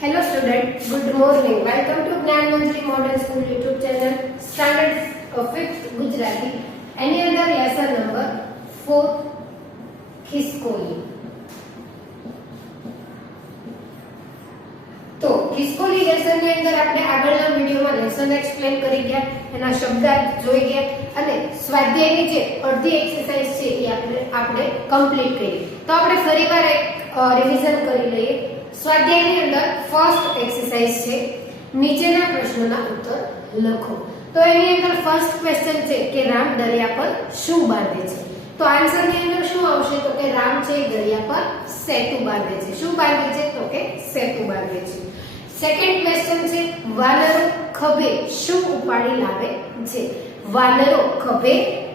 Hello student, good morning. Welcome to Gyan Manjari Modern School YouTube channel, Standard 5th Gujarati. Any other lesson number 4, ખિસકોલી. તો ખિસકોલી lesson ની અંદર આપણે આગળના વિડિયોમાં lesson explain કરી ગયા, એના શબ્દાર્થ જોઈ ગયા અને સ્વાધ્યાયની જે અડધી એક્સરસાઇઝ છે એ આપણે કમ્પ્લીટ કરી. તો આપણે ફરીવાર એક રિવિઝન કરી લઈએ. સ્વાધ્યાયની અંદર ફર્સ્ટ એક્સરસાઇઝ છે નીચેના પ્રશ્નોના ઉત્તર લખો. તો એની અંદર ફર્સ્ટ ક્વેશ્ચન છે કે રામ દરિયા પર શું બાંધે છે. તો આન્સર ની અંદર શું આવશે તો કે રામ છે દરિયા પર સેતુ બાંધે છે. શું બાંધે છે તો કે સેતુ બાંધે છે. સેકન્ડ ક્વેશ્ચન છે વાનરો ખભે શું ઉપાડી લાવે છે. વાનરો ખભે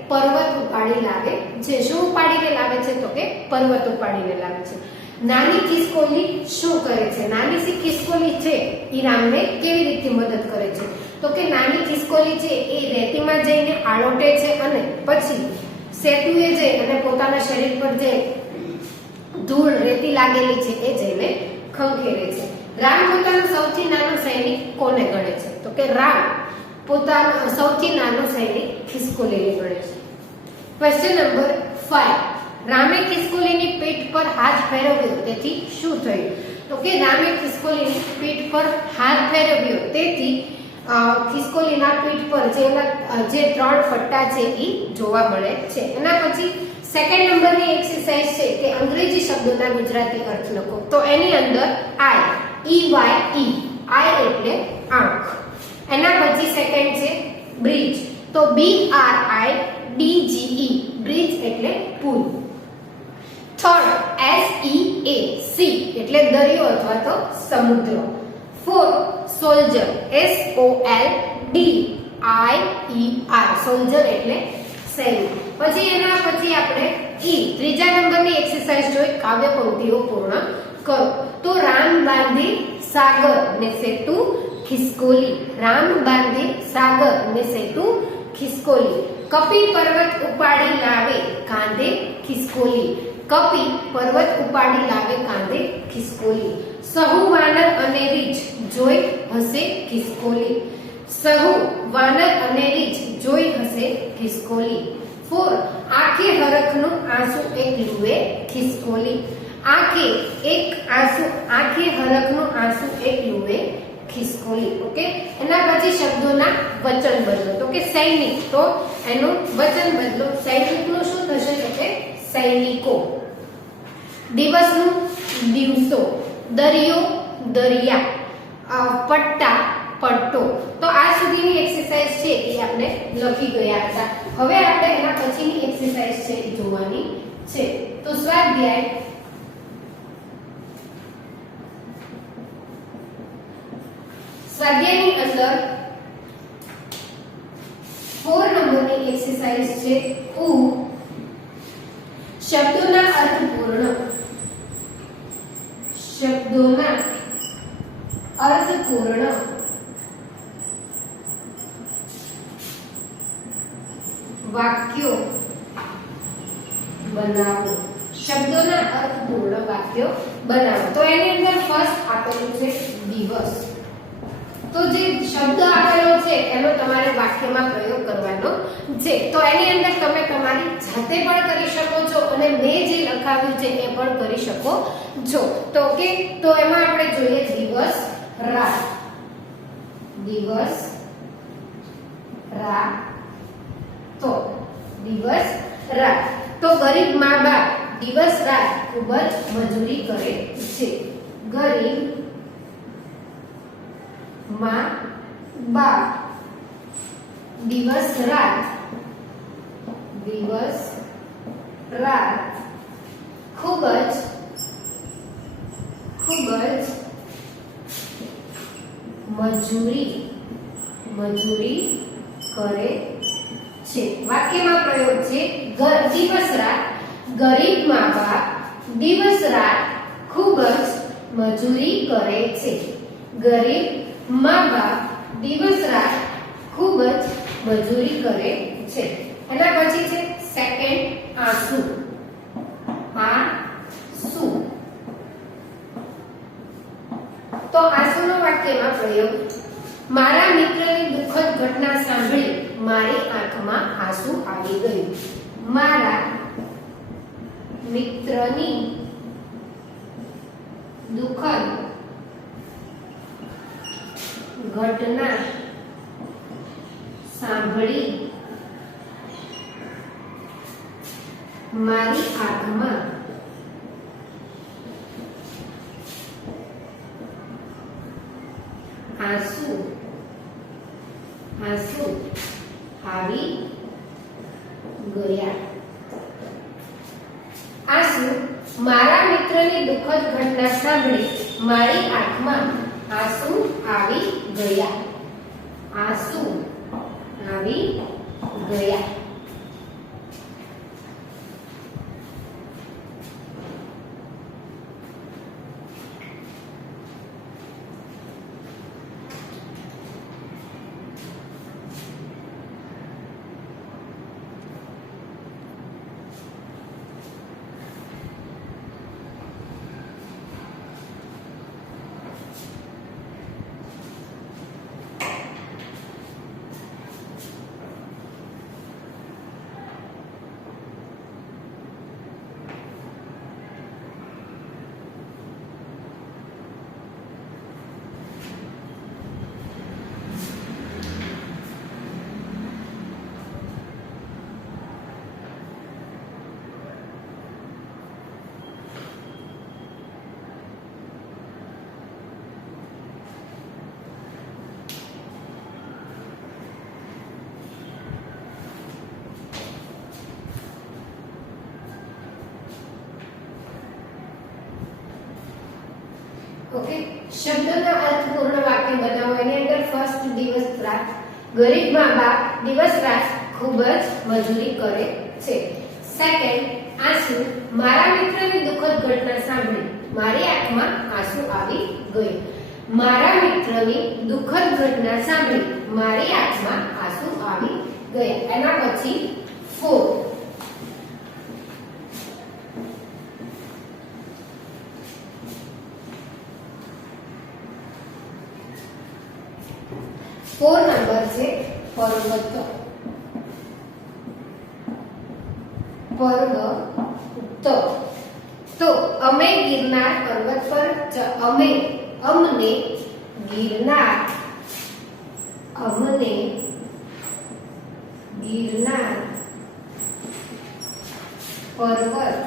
પર્વત ઉપાડી લાવે છે. શું ઉપાડીને લાવે છે તો કે પર્વત ઉપાડીને લાવે છે. નાની ખિસકોલી શું કરે છે. નાની સી ખિસકોલી છે એ રામને કેવી રીતે મદદ કરે છે તો કે નાની ખિસકોલી છે એ રેતીમાં જઈને આળોટે છે અને પછી સેતુએ જઈ અને પોતાના શરીર પર જે ધૂળ રેતી લાગેલી છે એ જઈને ખંખેરે છે. રામ પોતાનો સૌથી નાનો સૈનિક કોને ગણે છે તો કે રામ પોતાનો સૌથી નાનો સૈનિક ખિસકોલીને ગણે છે. ક્વેશ્ચન નંબર 5 રામે ખિસકોલીની પીઠ પર હાથ ફેરવ્યો તેથી શું થયું તો કે રામે ખિસકોલીની પીઠ પર હાથ ફેરવ્યો તેથી ખિસકોલીના પીઠ પર જે ત્રણ ફટ્ટા છે એ જોવા મળે છે. એના પછી સેકન્ડ નંબરની એક્સરસાઇઝ છે કે અંગ્રેજી શબ્દોના ગુજરાતી અર્થ લખો. તો એની અંદર આઈ એટલે આંખ. એના પછી સેકન્ડ છે બ્રિજ. તો BRIDGE બ્રિજ એટલે પુલ. થર્ડ SEAC એટલે દરિયો અથવા તો સમુદ્ર. ફોર્થ સોલ્જર SOLDIER સોલ્જર એટલે સૈનિક. પછી એના પછી આપણે ત્રીજા નંબરની એક્સરસાઇઝ જોઈ કાવ્ય પંક્તિઓ પૂર્ણ કરો. તો રામ બાંધે સાગર ને સેતુ ખિસકોલી. રામ બાંધે સાગર ને સેતુ ખિસકોલી. કપી પર્વત ઉપાડી લાવે કાંધે ખિસકોલી. કપી પર્વત ઉપાડી લાવે કાંધે ખિસકોલી. સહુ વાનર અને રીછ જોઈ હસે ખિસકોલી. સહુ વાનર અને રીછ જોઈ હસે ખિસકોલી. 4 આંખે હરખનું આંસુ એક લુએ ખિસકોલી. આંખે હરખનું આંસુ એક લુએ ખિસકોલી. ઓકે. એના પછી શબ્દોના વચન બદલો. તો કે સૈનિક, તો એનું વચન બદલો. સૈનિકનું શું થશે તો કે સૈનિકો. દિવસનું દિવસો. દરિયો દરિયા. પટ્ટા પટ્ટો. તો આ સુધીની એક્સરસાઇઝ છે એ આપણે લખી ગયા હતા. હવે આપણે એના પછીની એક્સરસાઇઝ છે એ જોવાની છે. તો સ્વાધ્યાયની અંદર 4 નંબરની એક્સરસાઇઝ છે શબ્દોના અર્થપૂર્ણ. શબ્દોના અર્થપૂર્ણ વાક્યો બનાવો. શબ્દોના અર્થપૂર્ણ વાક્યો બનાવો. તો એની અંદર ફર્સ્ટ આપેલું છે દિવસ. તો જે શબ્દ આપેલો છે એનો તમારે વાક્યમાં પ્રયોગ કરવાનો છે. તો એની અંદર તમે તમારી જાતે પણ કરી શકો છો અને મેં જે લખાવ્યું છે એ પણ કરી શકો છો. તો ઓકે. તો એમાં આપણે જોઈએ દિવસ રાત. દિવસ રાત. તો દિવસ રાત. તો ગરીબ મા બાપ દિવસ રાત ખૂબ જ મજૂરી કરે છે. ગરીબ મા બાપ દિવસ રાત ખૂબ જ મજૂરી કરે છે. વાક્યમાં પ્રયોગ છે દિવસ રાત ગરીબ મા બાપ દિવસ રાત ખૂબ જ મજૂરી કરે છે. ગરીબ મા બાપ દિવસ રાત ખૂબ જ મજૂરી કરે છે. એના પછી છે સેકન્ડ આંસુ. આંસુ. તો આ વાક્યમાં પ્રયોગ મારા મિત્રની દુઃખદ ઘટના સાંભળી મારી આંખમાં આંસુ આવી ગયું. મારા મિત્રની દુઃખદ ઘટના સાંભળી મારી આંખમાં આંસુ આવી ગયા. આંસુ મારા મિત્રની દુઃખદ ઘટના સાંભળી મારી આંખમાં આંસુ આવી ગયા. આંસુ આવી ગયા. ઓકે, શબ્દોના અર્થપૂર્ણ વાક્ય બનાવો. એની અંદર ફર્સ્ટ દિવસ રાત. ગરીબ મા બાપ દિવસ રાત ખૂબ જ મજૂરી કરે છે. સેકન્ડ, આંસુ મારા મિત્રની દુઃખદ ઘટના સાંભળી મારી આંખમાં આંસુ આવી ગયું. મારા મિત્રની દુઃખદ ઘટના સાંભળી મારી આંખમાં આંસુ આવી ગયા. એના પછી 4 નંબર છે પર્વત. તો અમે ગિરનાર પર્વત પર અમને ગિરનાર પર્વત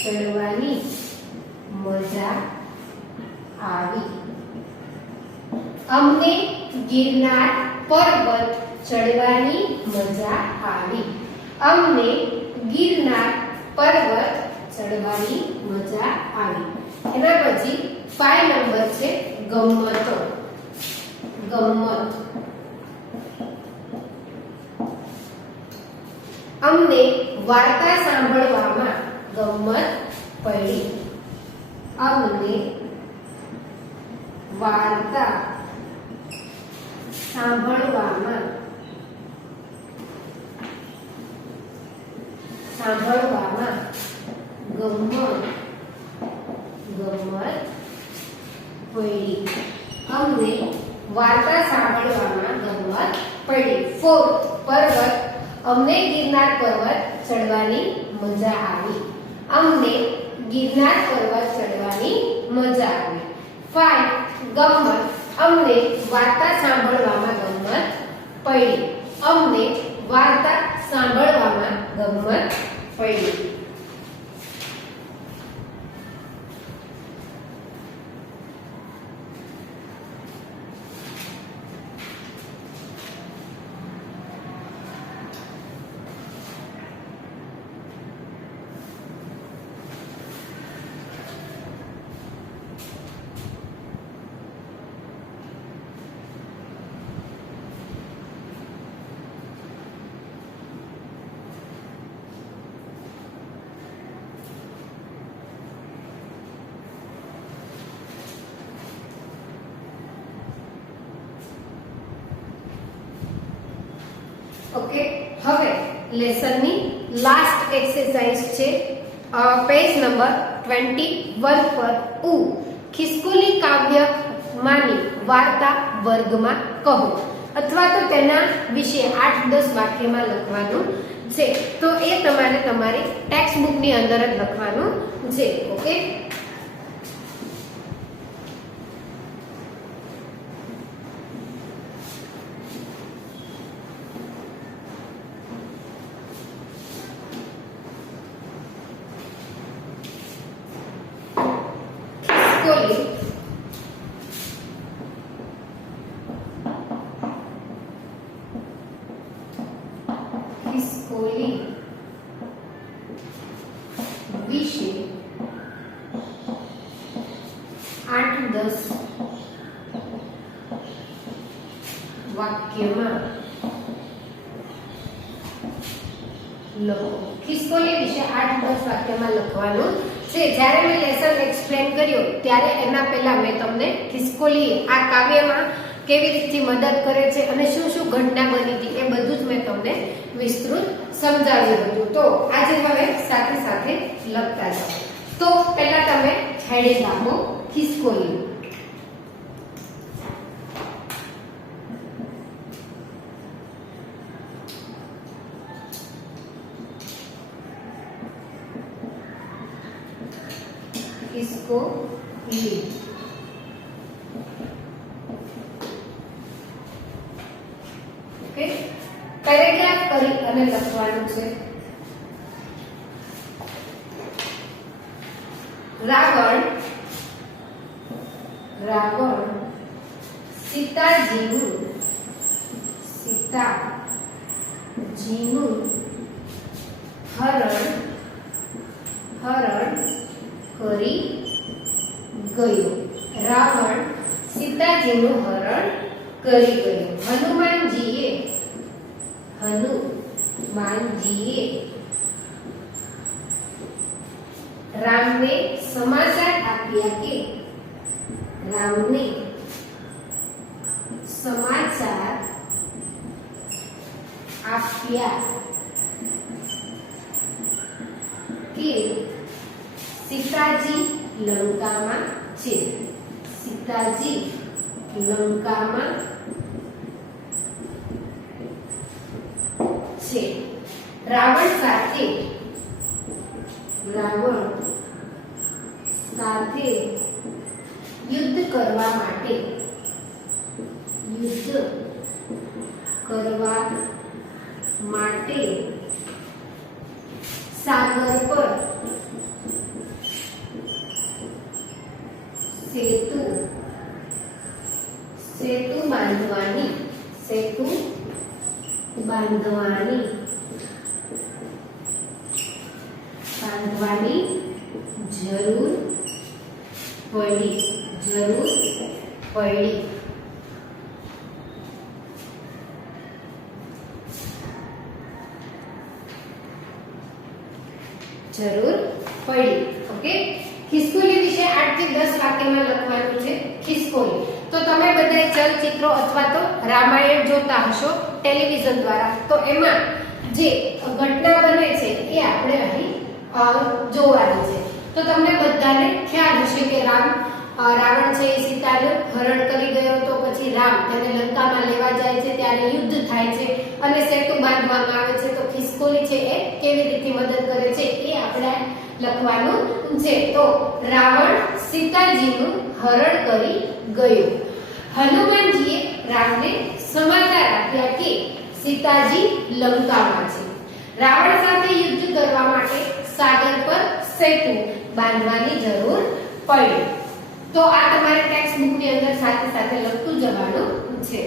ચડવાની મજા આવી. અમને ગિરનાર પર્વત ચડવાની મજા આવી. અમને ગિરનાર પર્વત ચડવાની મજા આવી. એના પછી 5 નંબર છે ગમ્મત. અમને વાર્તા સાંભળવામાં ગમ્મત પડી. અમને વાર્તા સાંભળવામાં ગમ્મત પડી. અમને વાર્તા સાંભળવામાં ગમ્મત પડી. 4 પર્વત. અમને ગિરનાર પર્વત ચડવાની મજા આવી. અમને ગિરનાર પર્વત ચડવાની મજા આવી. 5 ગમ્મત. અમને વાર્તા સાંભળવામાં ગમ્મત પડી. અમને વાર્તા સાંભળવામાં ગમ્મત પડી. ઓકે, હવે લેસનની લાસ્ટ એક્સરસાઇઝ છે પેજ નંબર 21 પર ખિસકોલી કાવ્યમાંની વાર્તા વર્ગમાં કહો અથવા તો તેના વિશે 8-10 વાક્યમાં લખવાનું છે. તો એ તમારે તમારી ટેક્સ્ટ બુકની અંદર જ લખવાનું છે. ઓકે, ખિસકોલી વિશે 8-10 વાક્યમાં લખો. ખિસકોલી વિશે 8-10 વાક્યમાં લખવાનું છે. જ્યારે મેં લેસન એક્સપ્લેન કર્યો ત્યારે એના પહેલા મેં તમને ખિસકોલી આ કાવ્યમાં કેવી રીતે મદદ કરે છે અને શું શું ઘટના બની હતી એ બધું જ મેં તમને વિસ્તૃત સમજાવ્યું હતું. તો આજે હવે સાથે સાથે લખતા જાઓ. તો પહેલા તમે હેડિંગ આપો ખિસકોલી. ખિસકોલી ઓકે, પેરેગ્રાફ કરી અને લખવાનું છે. રાવણ સીતાજીનું હરણ કરી ગયો. રાવણ સીતાજીનું હરણ કરી ગયો. હનુમાનજીએ રામને સમાચાર આપ્યા કે સીતાજી લંકામાં છે. રાવણ સાથે યુદ્ધ કરવા માટે સાગર પર સેતુ બાંધવાની જરૂર પડી. ઓકે, ખિસકોલી વિશે 8-10 વાક્યમાં લખવાનું છે. ખિસકોલી તો તમે બધા ચલચિત્રો અથવા તો રામાયણ જોતા હશો ટેલિવિઝન દ્વારા. તો એમાં જે ઘટના બને છે એ આપણે અહીં જોવાની છે. તો તમને બધાને ખ્યાલ હશે કે રાવણ છે એ સીતાનું હરણ કરી ગયો. તો પછી રામ તેને લંકામાં લેવા જાય છે ત્યારે યુદ્ધ થાય છે અને સેતુ બાંધવામાં આવે છે. તો ખિસકોલી છે એ કેવી રીતે મદદ કરે છે એ આપણે લખવાનું છે. તો રાવણ સીતાજીનું હરણ કરી ગયો. હનુમાનજીએ રામને સમાચાર આપ્યા કે સીતાજી લંકામાં છે. રાવણ સાથે યુદ્ધ કરવા માટે સાગર પર સેતુ બાંધવાની જરૂર પડી. તો આ તમારે ટેક્સ્ટ બુક ની અંદર સાથે સાથે લખતું જવાનું છે.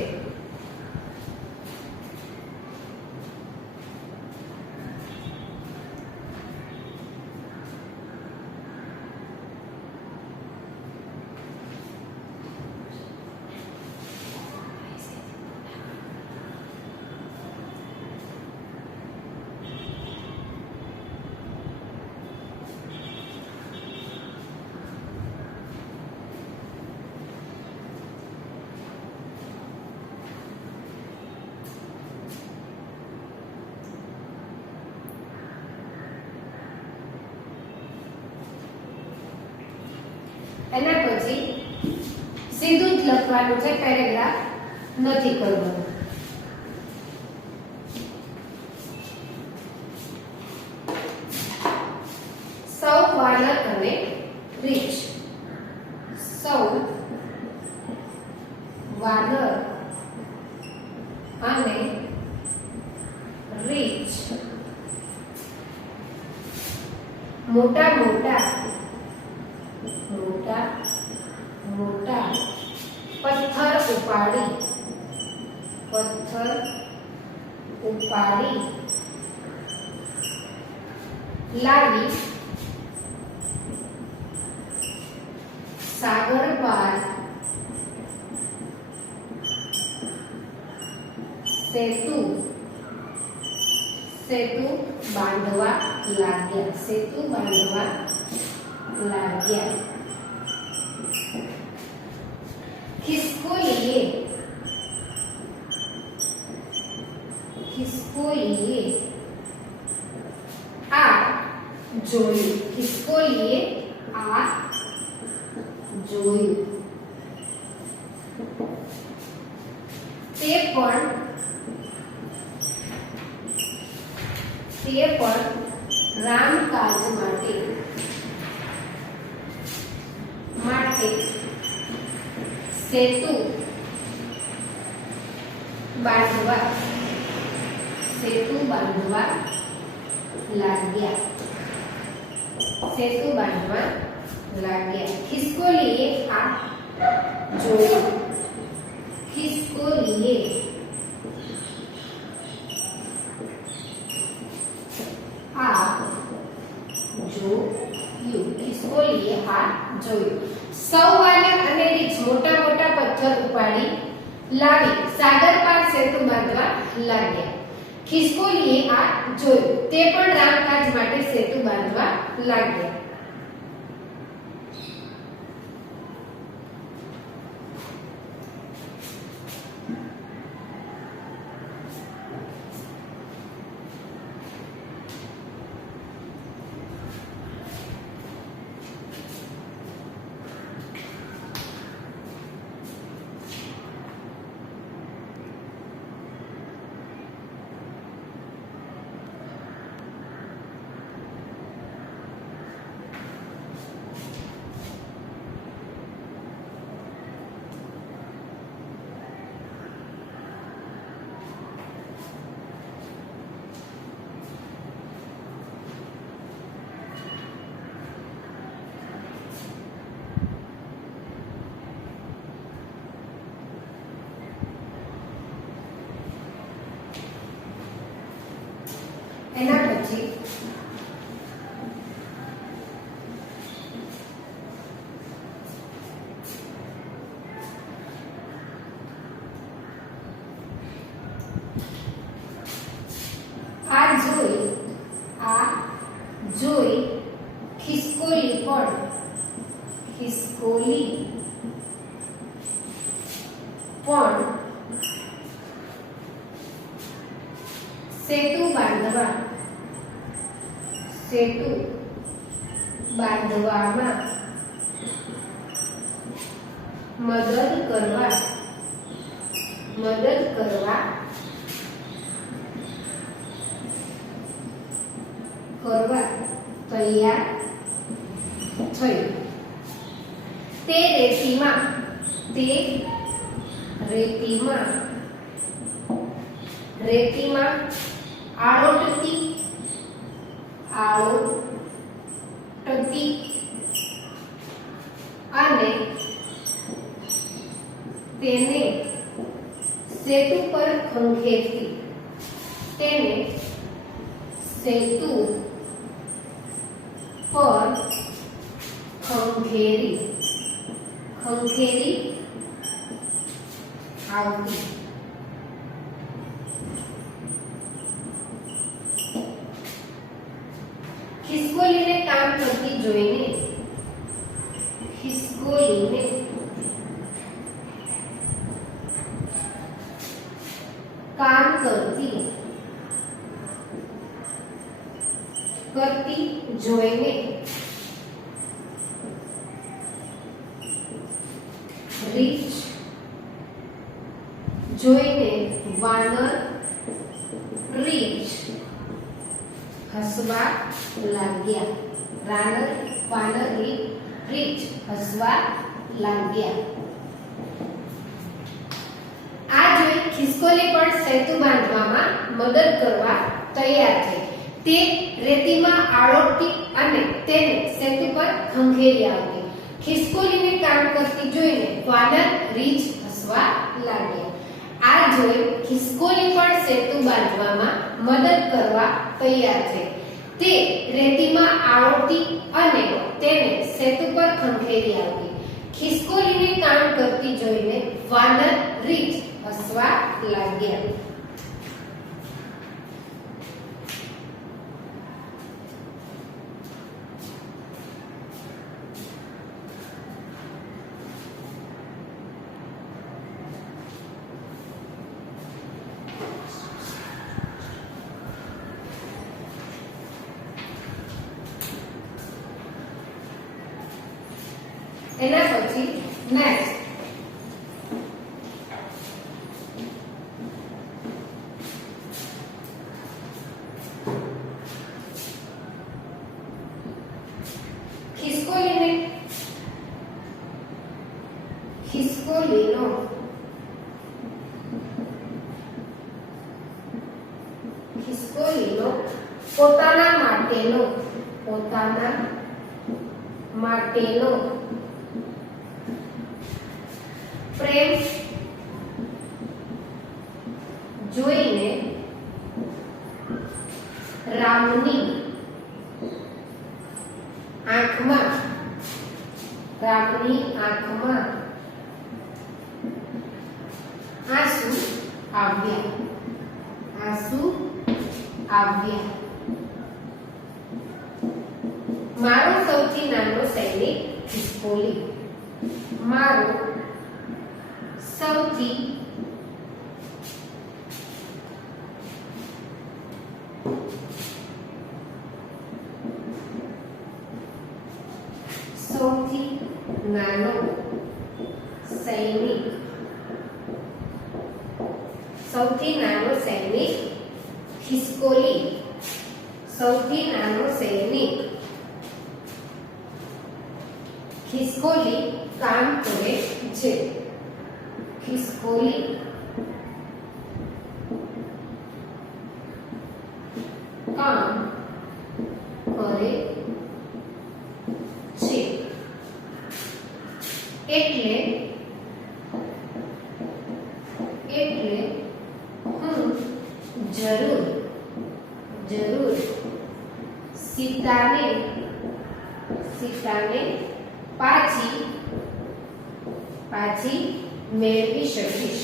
એના પછી સીધું જ લખવાનું છે, પેરેગ્રાફ નથી કરવાનું. સૌ વાનર અને રીંછ. સૌ વાનર અને રીંછ મોટા મોટા પથ્થર ઉપાડી લાવી સાગર પાર સેતુ બાંધવા લાગ્યા. ખિસકોલીએ આ જોયું. તે પણ રામકાજ માટે સેતુ બાંધવા લાગ્યા. ખિસકોલીએ આ જોયું. ખિસકોલીએ જોયું. સૌ વાનર અને રીંછ મોટા મોટા પથ્થર ઉપાડી લાવી સાગર પાર સેતુ બાંધવા લાગ્યા. ખિસકોલીએ આ જોયું. તે પણ રામકાજ માટે સેતુ બાંધવા લાગ્યા. એના પછી આ જોઈ ખિસકોલી પણ સેતુ બાંધવામાં મદદ કરવા તૈયાર થઈ. તે રેતીમાં આળોટતી અને તેને સેતુ પર ખંખેરતી. ખંખેરી આવતી. ખિસકોલીને કામ કરતી જોઈને રીંછ જોઈને વાનર રીંછ હસવા લાગ્યા. વાનર રીંછ હસવા લાગ્યા. આ જોઈ ખિસકોલી પણ સેતુ બાંધવામાં મદદ કરવા તૈયાર થઈ. તે રેતીમાં આળોટતી અને તેને સેતુ પર ખંખેરી આવતી. ખિસકોલીને કામ કરતી જોઈને વાનર રીંછ હસવા લાગ્યા. આ જોઈ ખિસકોલી પણ સેતુ બાંધવામાં મદદ કરવા તૈયાર છે. તે રેતીમાં આળોટતી અને તેને સેતુ પર ખંખેરી આવતી. ખિસકોલીને કામ કરતી જોઈને વાનર રીંછ હસવા લાગ્યા. એના પછી નેક્સ્ટ ખિસકોલીનો પોતાના માટેનો પ્રેમ જોઈને રામની આંખમાં આંસુ આવ્યા. મારો સૌથી નાનો સૈનિક ખિસકોલી. મારો સૌથી નાનો સૈનિક ખિસકોલી. સૌથી નાનો સૈનિક ખિસકોલી કામ કરે છે. ખિસકોલી કામ કરે છે. એટલે હું જરૂર સીતાને પાછી મેળવી શકીશ.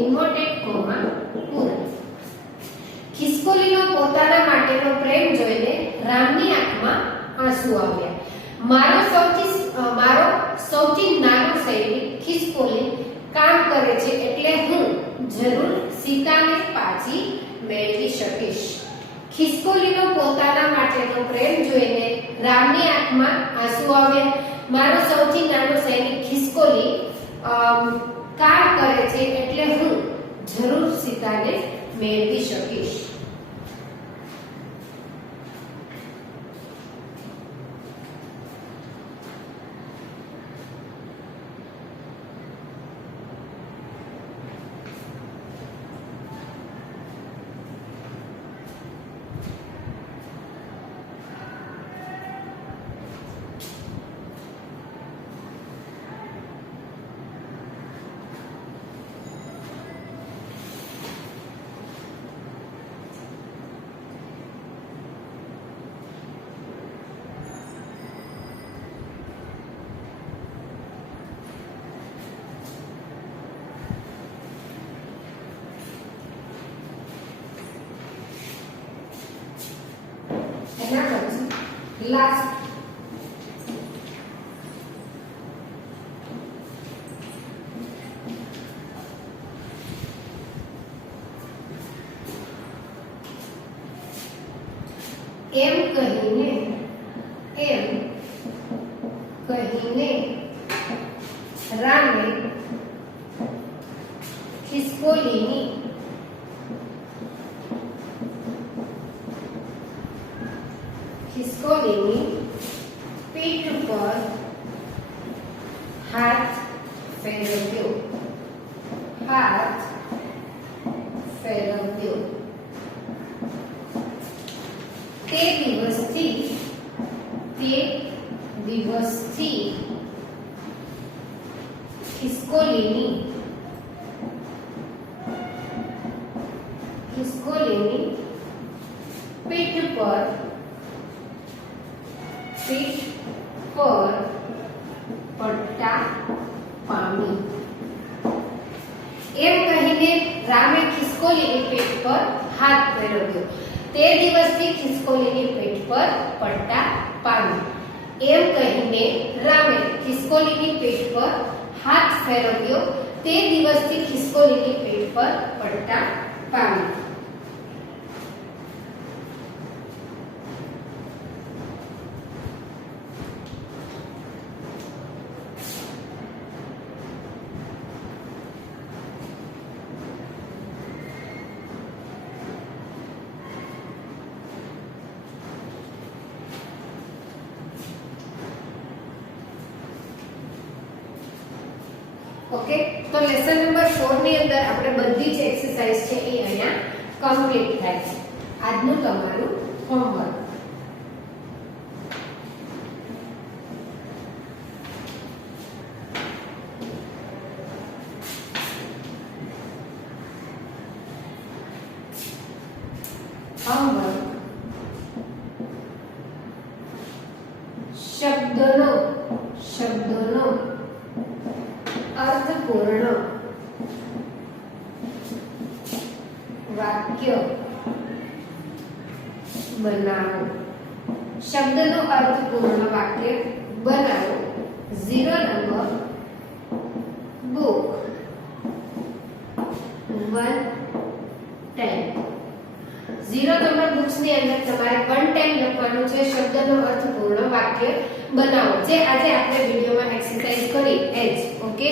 ઇન્વર્ટેડ કોમા પૂરા. ખિસકોલીનો પોતાના માટેનો પ્રેમ જોઈને રામની આંખમાં આંસુ આવ્યા. મારો સૌથી નાનો સૈનિક ખિસકોલી કામ કરે છે એટલે હું જરૂર સીતાને પાછી મેળવી શકીશ. ખિસકોલીનો પોતાના માટેનો પ્રેમ જોઈને રામની આંખમાં આંસુ આવ્યા. મારો સૌથી નાનો સૈનિક ખિસકોલી કામ કરે છે એટલે હું જરૂર સીતાને મેળવી શકીશ. એના પછી લાસ્ટ એમ કહીને એમ કહીને રામે ખિસકોલીની પીઠ પર હાથ ફેરવ્યો. તે દિવસથી ખિસકોલીની પીઠ પર પટ્ટા પામી. એમ કહીને રામે ખિસકોલીની પીઠ પર હાથ ફેરવ્યો. તે દિવસથી ખિસકોલીની પીઠ પર પટ્ટા પામી. એમ કહીને રામે ખિસકોલીની પીઠ પર હાથ ફેરવ્યો. તે દિવસથી ખિસકોલીની પીઠ પર પટ્ટા પામી. ઓકે, તો લેસન નંબર 4 ની અંદર આપણે બધી જ એક્સરસાઇઝ છે એ અહીંયા કમ્પ્લીટ થાય છે. આજનું તમારું હોમવર્ક. શબ્દનો અર્થપૂર્ણ વાક્ય બનાવો. શબ્દનો અર્થપૂર્ણ વાક્ય બનાવો. 0 નંબર book 110. 0 નંબર બુક્સ ની અંદર તમારે 110 લખવાનું છે. શબ્દનો અર્થપૂર્ણ વાક્ય બનાવો, જે આજે આપણે વિડિયોમાં એક્સરસાઇઝ કરી એ જ. ઓકે,